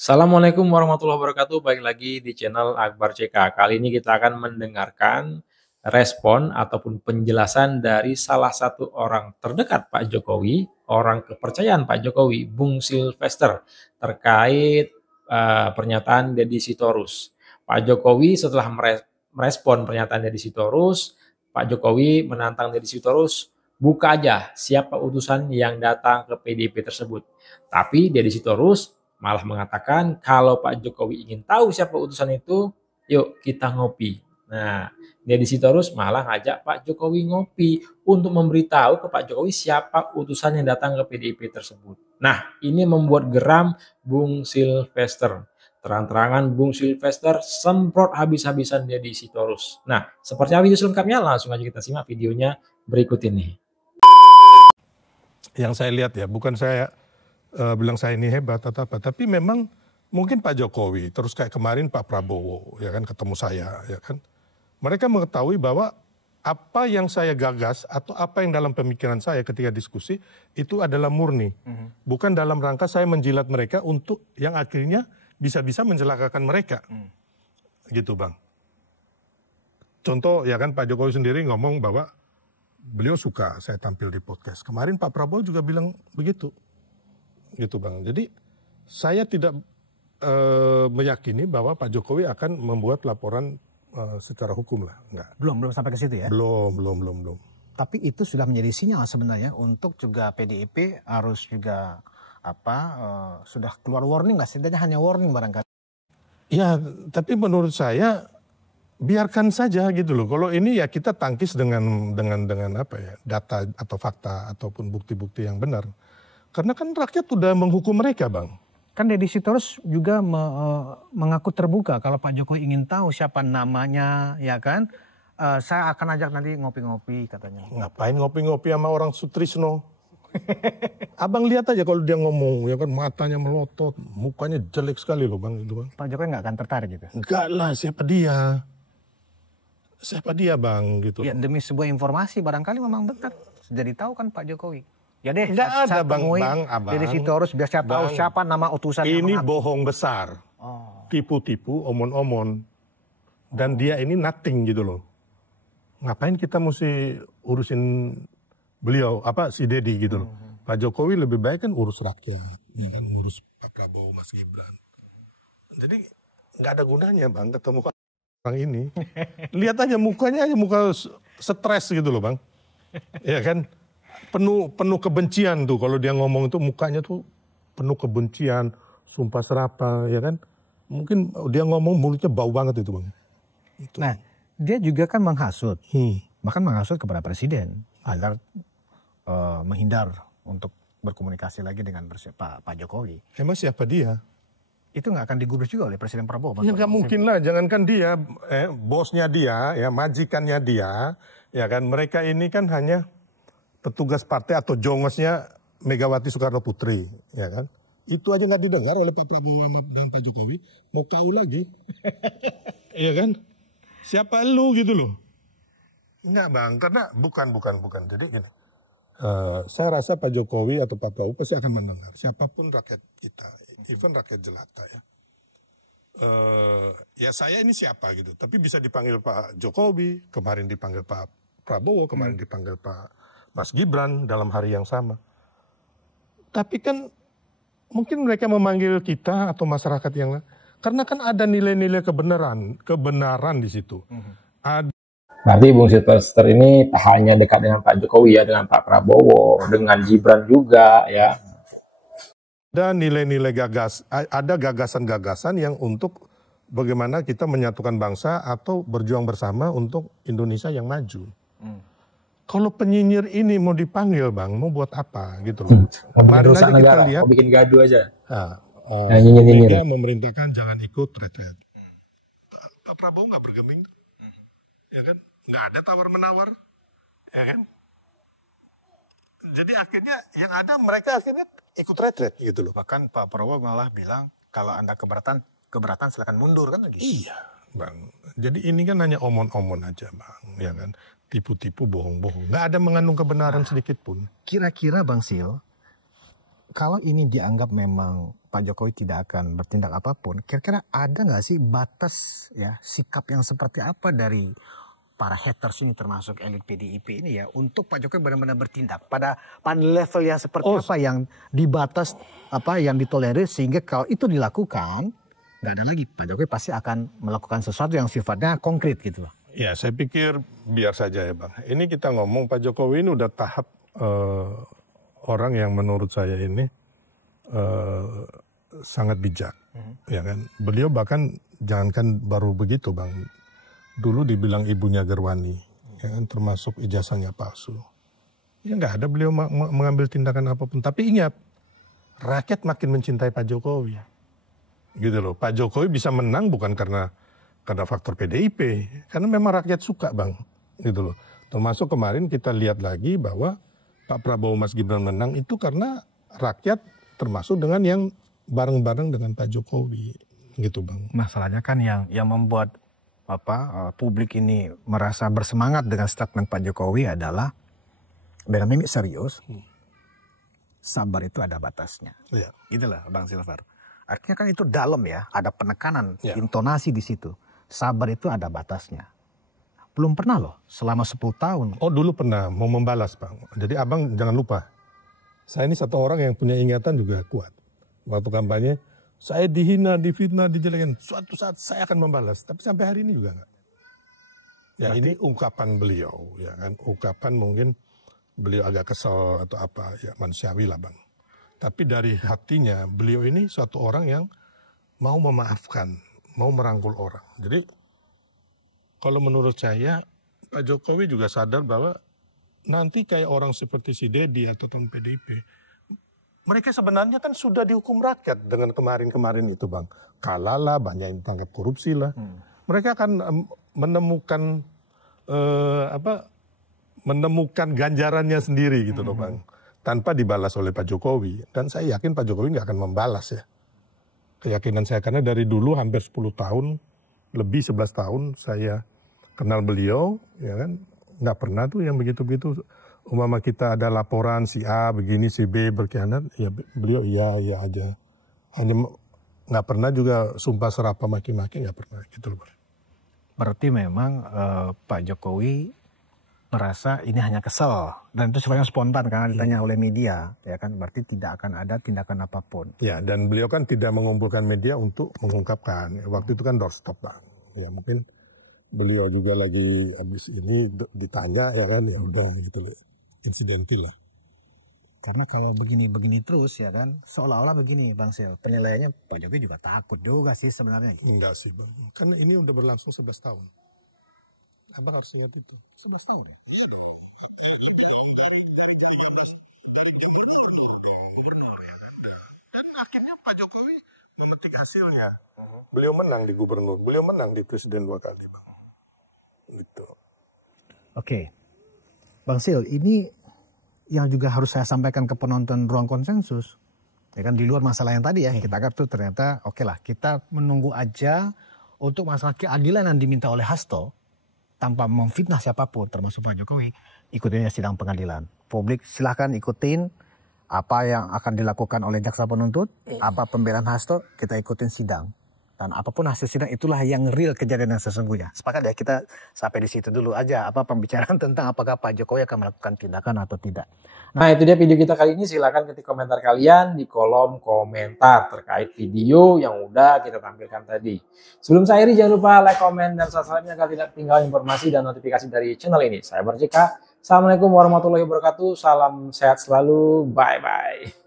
Assalamualaikum warahmatullahi wabarakatuh. Baik lagi di channel Akbar CK. Kali ini kita akan mendengarkan respon ataupun penjelasan dari salah satu orang terdekat Pak Jokowi, orang kepercayaan Pak Jokowi, Bung Silvester, terkait pernyataan Deddy Sitorus. Pak Jokowi setelah merespon pernyataan Deddy Sitorus, Pak Jokowi menantang Deddy Sitorus, buka aja siapa utusan yang datang ke PDIP tersebut. Tapi Deddy Sitorus malah mengatakan kalau Pak Jokowi ingin tahu siapa utusan itu, yuk kita ngopi. Nah, Deddy Sitorus malah ngajak Pak Jokowi ngopi untuk memberitahu ke Pak Jokowi siapa utusan yang datang ke PDIP tersebut. Nah, ini membuat geram Bung Silvester. Terang-terangan Bung Silvester semprot habis-habisan Deddy Sitorus. Nah, seperti apa video selengkapnya? Langsung aja kita simak videonya berikut ini. Yang saya lihat ya, bukan saya bilang saya ini hebat atau apa, tapi memang mungkin Pak Jokowi, terus kayak kemarin Pak Prabowo, ya kan ketemu saya, ya kan, mereka mengetahui bahwa apa yang saya gagas atau apa yang dalam pemikiran saya ketika diskusi itu adalah murni, bukan dalam rangka saya menjilat mereka untuk yang akhirnya bisa-bisa mencelakakan mereka, gitu bang. Contoh ya kan Pak Jokowi sendiri ngomong bahwa beliau suka saya tampil di podcast. Kemarin Pak Prabowo juga bilang begitu. Gitu bang. Jadi saya tidak meyakini bahwa Pak Jokowi akan membuat laporan secara hukum lah. Enggak. Belum sampai ke situ ya? Belum. Tapi itu sudah menjadi sinyal sebenarnya untuk juga PDIP harus juga sudah keluar warning nggak? Setidaknya hanya warning barangkali. Ya, tapi menurut saya biarkan saja gitu loh. Kalau ini ya kita tangkis dengan apa ya, data atau fakta ataupun bukti-bukti yang benar. Karena kan rakyat sudah menghukum mereka bang. Kan Deddy Sitorus juga mengaku terbuka kalau Pak Jokowi ingin tahu siapa namanya, ya kan. Saya akan ajak nanti ngopi-ngopi katanya. Ngapain ngopi-ngopi sama orang Sutrisno? Abang lihat aja kalau dia ngomong, ya kan matanya melotot, mukanya jelek sekali loh bang. Itu bang. Pak Jokowi nggak akan tertarik gitu? Enggak lah, siapa dia? Siapa dia bang gitu? Ya demi sebuah informasi barangkali memang benar. Jadi tahu kan Pak Jokowi. Ya deh, nggak ada bang, abang. Deddy Sitorus biar saya tahu siapa nama utusan yang ini bohong besar, tipu-tipu, omon-omon, dan dia ini nothing gitu loh. Ngapain kita mesti urusin beliau, si Deddy gitu loh. Pak Jokowi lebih baik kan urus rakyat, ya kan ngurus Pak Prabowo, Mas Gibran. Jadi nggak ada gunanya bang ketemu orang ini. Lihat aja mukanya aja muka stres gitu loh bang, ya kan. Penuh kebencian tuh kalau dia ngomong itu mukanya tuh penuh kebencian, sumpah serapah ya kan. Mungkin dia ngomong mulutnya bau banget itu bang. Itu. Nah dia juga kan menghasut, bahkan menghasut kepada presiden agar menghindar untuk berkomunikasi lagi dengan Pak Jokowi. Emang siapa dia? Itu nggak akan digubris juga oleh Presiden Prabowo. Ya nggak mungkin lah, jangankan dia, bosnya dia, ya majikannya dia, ya kan mereka ini kan hanya petugas partai atau jongosnya Megawati Soekarno Putri, ya kan? Itu aja nggak didengar oleh Pak Prabowo dan Pak Jokowi. Mau kau lagi, ya kan? Siapa lu gitu loh? Enggak bang, karena bukan. Jadi gini, saya rasa Pak Jokowi atau Pak Prabowo pasti akan mendengar. Siapapun rakyat kita, even rakyat jelata ya. Ya saya ini siapa gitu, tapi bisa dipanggil Pak Jokowi, kemarin dipanggil Pak Prabowo, kemarin dipanggil Pak Mas Gibran dalam hari yang sama. Tapi kan mungkin mereka memanggil kita atau masyarakat yang lain. Karena kan ada nilai-nilai kebenaran di situ. Berarti Bung Silvester ini tak hanya dekat dengan Pak Jokowi ya, dengan Pak Prabowo, dengan Gibran juga ya. Ada nilai-nilai ada gagasan-gagasan yang untuk bagaimana kita menyatukan bangsa atau berjuang bersama untuk Indonesia yang maju. Kalau penyinyir ini mau dipanggil bang, mau buat apa gitu loh. Kemarin aja kita lihat, mau bikin gaduh aja. Mereka memerintahkan jangan ikut retret. Pak Prabowo nggak bergeming, ya kan? Nggak ada tawar-menawar, ya kan? Jadi akhirnya yang ada mereka akhirnya ikut retret gitu loh. Bahkan Pak Prabowo malah bilang kalau Anda keberatan silakan mundur kan lagi. Iya bang, jadi ini kan hanya omon-omon aja bang, ya kan? Tipu-tipu, bohong-bohong. Nggak ada mengandung kebenaran sedikit pun. Kira-kira Bang Sil, kalau ini dianggap memang Pak Jokowi tidak akan bertindak apapun, kira-kira ada nggak sih batas ya sikap yang seperti apa dari para haters ini termasuk elit PDIP ini ya untuk Pak Jokowi benar-benar bertindak pada level yang seperti apa yang dibatas apa yang ditolerir sehingga kalau itu dilakukan nggak ada lagi Pak Jokowi pasti akan melakukan sesuatu yang sifatnya konkret gitu loh. Ya saya pikir biar saja ya Bang. Ini kita ngomong Pak Jokowi ini udah tahap orang yang menurut saya ini sangat bijak, ya kan. Beliau bahkan jangankan baru begitu Bang, dulu dibilang ibunya Gerwani, ya kan, termasuk ijazahnya palsu. Ya nggak ada beliau mengambil tindakan apapun. Tapi ingat, rakyat makin mencintai Pak Jokowi, gitu loh. Pak Jokowi bisa menang bukan karena faktor PDIP, karena memang rakyat suka Bang, gitu loh. Termasuk kemarin kita lihat lagi bahwa Pak Prabowo Mas Gibran menang itu karena rakyat termasuk dengan yang bareng-bareng dengan Pak Jokowi, gitu Bang. Masalahnya kan yang membuat publik ini merasa bersemangat dengan statement Pak Jokowi adalah dalam ini serius, sabar itu ada batasnya. Ya. Gitulah Bang Silver. Artinya kan itu dalam ya, ada penekanan, intonasi di situ. Sabar itu ada batasnya. Belum pernah loh, selama 10 tahun. Oh dulu pernah mau membalas Bang. Jadi abang jangan lupa, saya ini satu orang yang punya ingatan juga kuat. Waktu kampanye, saya dihina, difitnah, dijelekan. Suatu saat saya akan membalas. Tapi sampai hari ini juga enggak. Ya berarti, ini ungkapan beliau, ya kan. Ungkapan mungkin beliau agak kesel atau apa, ya manusiawi lah Bang. Tapi dari hatinya, beliau ini suatu orang yang mau memaafkan, mau merangkul orang. Jadi, kalau menurut saya, Pak Jokowi juga sadar bahwa nanti kayak orang seperti si Dedi atau tahun PDIP, mereka sebenarnya kan sudah dihukum rakyat dengan kemarin-kemarin itu Bang. Kalah lah, banyak yang ditangkap korupsi lah. Mereka akan menemukan menemukan ganjarannya sendiri gitu loh Bang. Tanpa dibalas oleh Pak Jokowi. Dan saya yakin Pak Jokowi nggak akan membalas ya. Keyakinan saya karena dari dulu hampir 10 tahun, lebih 11 tahun saya kenal beliau, ya kan. Nggak pernah tuh yang begitu-begitu. Umpama kita ada laporan si A begini, si B berkhianat, ya beliau iya aja. Hanya nggak pernah juga sumpah serapah maki-maki, nggak pernah gitu loh. Berarti memang Pak Jokowi merasa ini hanya kesel dan itu sifatnya spontan karena ditanya oleh media, ya kan. Berarti tidak akan ada tindakan apapun. Ya, dan beliau kan tidak mengumpulkan media untuk mengungkapkan. Waktu itu kan doorstop Bang. Ya mungkin beliau juga lagi habis ini ditanya ya kan, ya udah gitu loh. Insidentil lah. Karena kalau begini terus ya kan, seolah-olah begini Bang Sil, penilaiannya Pak Jokowi juga takut juga sih sebenarnya. Enggak sih Bang, karena ini udah berlangsung 11 tahun. Abang harus ingat itu, 11 tahun. Dan akhirnya Pak Jokowi memetik hasilnya. Beliau menang di gubernur, beliau menang di presiden 2 kali Bang. Gitu. Oke. Bang Sil, ini yang juga harus saya sampaikan ke penonton Ruang Konsensus. Ya kan di luar masalah yang tadi ya, yang kita anggap tuh ternyata oke lah, kita menunggu aja untuk masalah keadilan yang diminta oleh Hasto tanpa memfitnah siapapun termasuk Pak Jokowi, ikutin sidang pengadilan. Publik silahkan ikutin apa yang akan dilakukan oleh jaksa penuntut, apa pembelaan Hasto, kita ikutin sidang. Dan apapun hasil sidang itulah yang real kejadian yang sesungguhnya. Sepakat ya, kita sampai di situ dulu aja apa pembicaraan tentang apakah Pak Jokowi akan melakukan tindakan atau tidak. Nah itu dia video kita kali ini, silakan ketik komentar kalian di kolom komentar terkait video yang udah kita tampilkan tadi. Sebelum saya akhiri jangan lupa like, komen, dan subscribe-nya agar tidak ketinggalan informasi dan notifikasi dari channel ini. Saya Akbar CK, Assalamualaikum warahmatullahi wabarakatuh, salam sehat selalu, bye-bye.